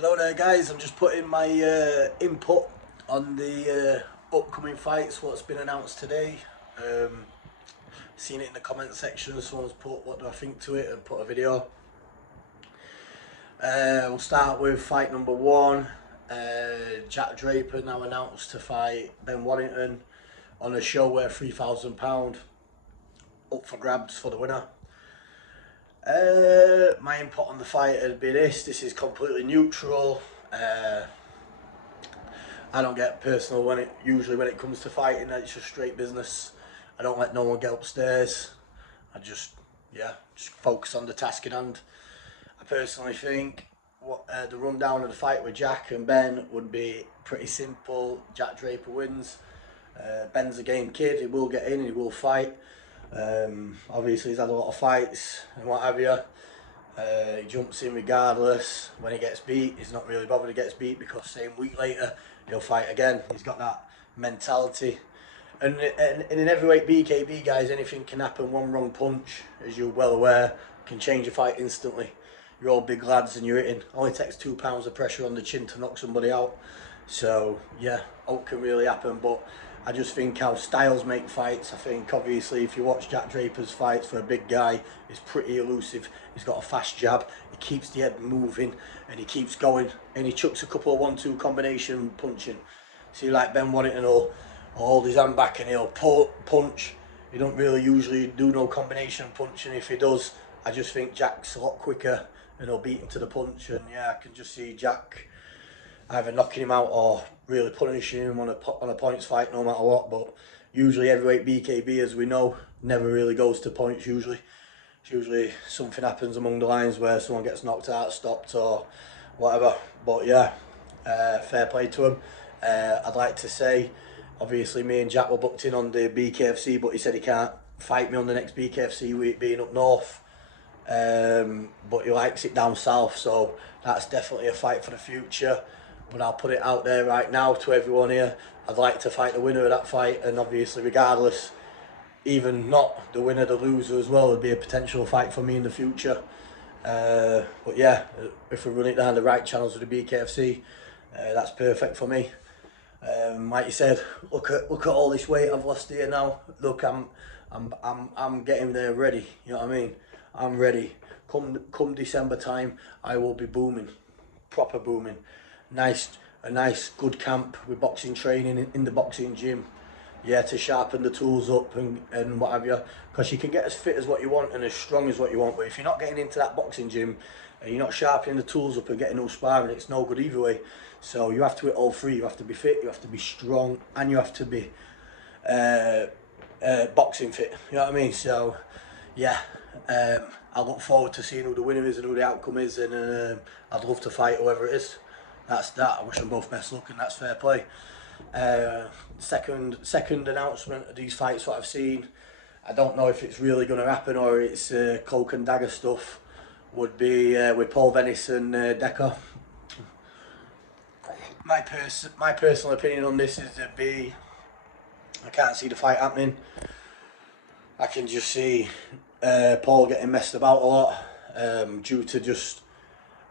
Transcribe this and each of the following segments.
Hello there guys, I'm just putting my input on the upcoming fights, what's been announced today. Seen it in the comment section, someone's put what do I think to it and put a video. We'll start with fight number one. Jack Draper now announced to fight Ben Waddington on a show where £3,000 up for grabs for the winner. My input on the fight would be this is completely neutral. I don't get personal usually when it comes to fighting. It's just straight business. I don't let no one get upstairs. I just focus on the task in hand. I personally think the rundown of the fight with Jack and Ben would be pretty simple. Jack Draper wins. Ben's a game kid, he will get in, he will fight. Obviously he's had a lot of fights and what have you. He jumps in regardless. When he gets beat, he's not really bothered he gets beat, because same week later he'll fight again. He's got that mentality. And in heavyweight BKB, guys, anything can happen. One wrong punch, as you're well aware, can change a fight instantly. You're all big lads and you're hitting. Only takes 2 pounds of pressure on the chin to knock somebody out. So yeah, all can really happen. But I just think how styles make fights. I think obviously if you watch Jack Draper's fights, for a big guy, he's pretty elusive. He's got a fast jab, he keeps the head moving and he keeps going, and he chucks a couple of 1-2 combination punching. See, like Ben Waddington will hold his hand back and he'll punch. He don't really usually do no combination punching. If he does, I just think Jack's a lot quicker and he'll beat him to the punch. And yeah, I can just see Jack either knocking him out or really punishing him on a points fight, no matter what. But usually heavyweight BKB, as we know, never really goes to points usually. It's usually something happens among the lines where someone gets knocked out, stopped or whatever. But yeah, fair play to him. I'd like to say, obviously me and Jack were booked in on the BKFC, but he said he can't fight me on the next BKFC week, being up north. But he likes it down south, so that's definitely a fight for the future. But I'll put it out there right now to everyone here, I'd like to fight the winner of that fight, and obviously regardless, even not the winner, the loser as well, would be a potential fight for me in the future. But yeah, if we run it down the right channels with the BKFC, that's perfect for me. Like you said, look at all this weight I've lost here now. Look, I'm getting there ready. You know what I mean? I'm ready. Come December time, I will be booming, proper booming. A nice good camp with boxing training in the boxing gym. Yeah, to sharpen the tools up and what have you. Because you can get as fit as what you want and as strong as what you want, but if you're not getting into that boxing gym and you're not sharpening the tools up and getting no sparring, it's no good either way. So you have to hit all three. You have to be fit, you have to be strong, and you have to be boxing fit. You know what I mean? So yeah, I look forward to seeing who the winner is and who the outcome is, and I'd love to fight whoever it is. That's that. I wish them both best luck, and that's fair play. Second announcement of these fights, what I've seen, I don't know if it's really going to happen or it's cloak and dagger stuff, would be with Paul Venis and Decker. My personal opinion on this is I can't see the fight happening. I can just see Paul getting messed about a lot due to just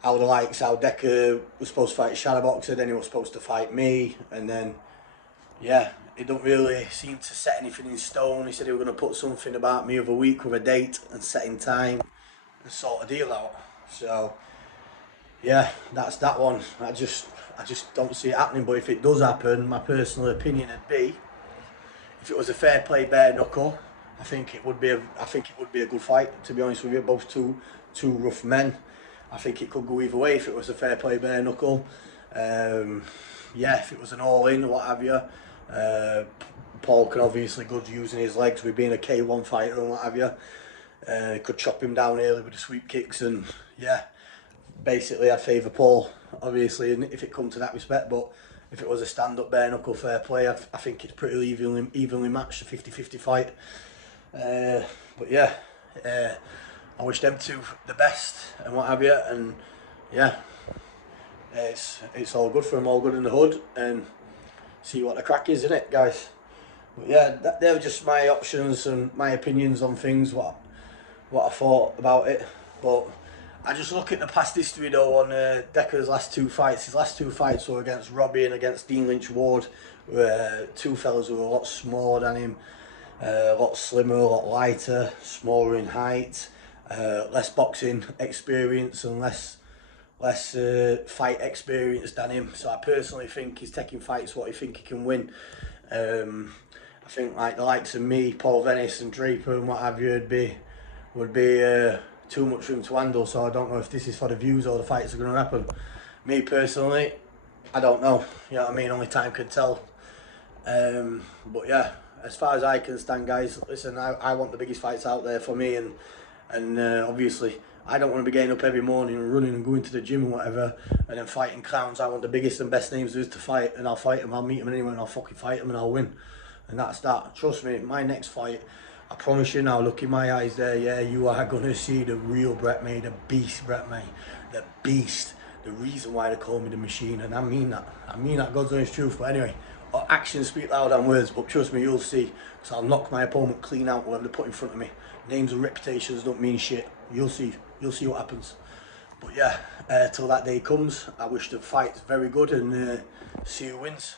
how Decker was supposed to fight Shadowboxer, then he was supposed to fight me, and then yeah, he don't really seem to set anything in stone. He said he was going to put something about me of a week with a date and setting time and sort a deal out. So yeah, that's that one. I just don't see it happening. But if it does happen, my personal opinion would be, if it was a fair play bare knuckle, I think it would be a good fight. To be honest with you, both two rough men. I think it could go either way if it was a fair play bare knuckle. Yeah, if it was an all-in or what have you. Paul can obviously good using his legs with being a K1 fighter and what have you. Could chop him down early with the sweep kicks, and yeah, basically I'd favour Paul, obviously, if it come to that respect. But if it was a stand-up bare knuckle fair play, I think it's pretty evenly matched, a 50-50 fight. But yeah, I wish them two the best and what have you, and yeah, it's all good for them, all good in the hood, and see what the crack is, innit, guys? But yeah, they're just my options and my opinions on things, what I thought about it. But I just look at the past history though on Decker's last two fights. His last two fights were against Robbie and against Dean Lynch Ward, two fellas who were a lot smaller than him, a lot slimmer, a lot lighter, smaller in height, less boxing experience and less fight experience than him. So I personally think he's taking fights what he think he can win. I think like the likes of me, Paul Venis and Draper and what have you would be too much for him to handle. So I don't know if this is for the views or the fights are going to happen. Me personally, I don't know. You know what I mean? Only time can tell. But yeah, as far as I can stand, guys, listen, I want the biggest fights out there for me, and obviously I don't want to be getting up every morning and running and going to the gym and whatever and then fighting clowns. I want the biggest and best names there is to fight, and I'll fight them. I'll meet them anywhere and I'll fucking fight them and I'll win. And that's that. Trust me, my next fight, I promise you now, look in my eyes there, yeah, you are going to see the real Brett May, the beast Brett May, the beast, the reason why they call me the machine, and I mean that. I mean that, God's honest truth. But anyway, actions speak louder than words, but trust me, you'll see, because I'll knock my opponent clean out whatever they put in front of me. Names and reputations don't mean shit. You'll see what happens. But yeah, till that day comes, I wish the fight's very good and see who wins.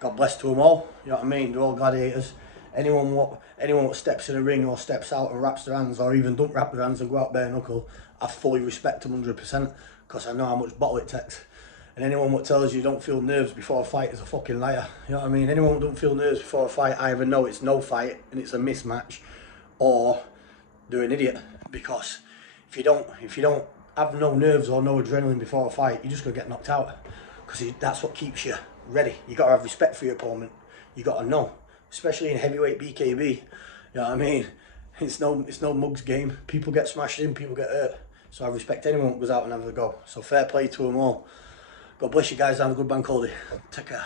God bless to them all, you know what I mean, they're all gladiators. Anyone what steps in a ring or steps out and wraps their hands, or even don't wrap their hands and go out bare knuckle, I fully respect them 100%, because I know how much bottle it takes. And anyone what tells you don't feel nerves before a fight is a fucking liar, you know what I mean. Anyone who don't feel nerves before a fight either know it's no fight and it's a mismatch, or they're an idiot. Because if you don't have no nerves or no adrenaline before a fight, you're just gonna get knocked out, because that's what keeps you ready. You got to have respect for your opponent. You got to know, especially in heavyweight BKB. You know what I mean? It's no mugs game. People get smashed in, people get hurt. So I respect anyone who goes out and have a go. So fair play to them all. God bless you guys. Have a good bank holiday. Take care.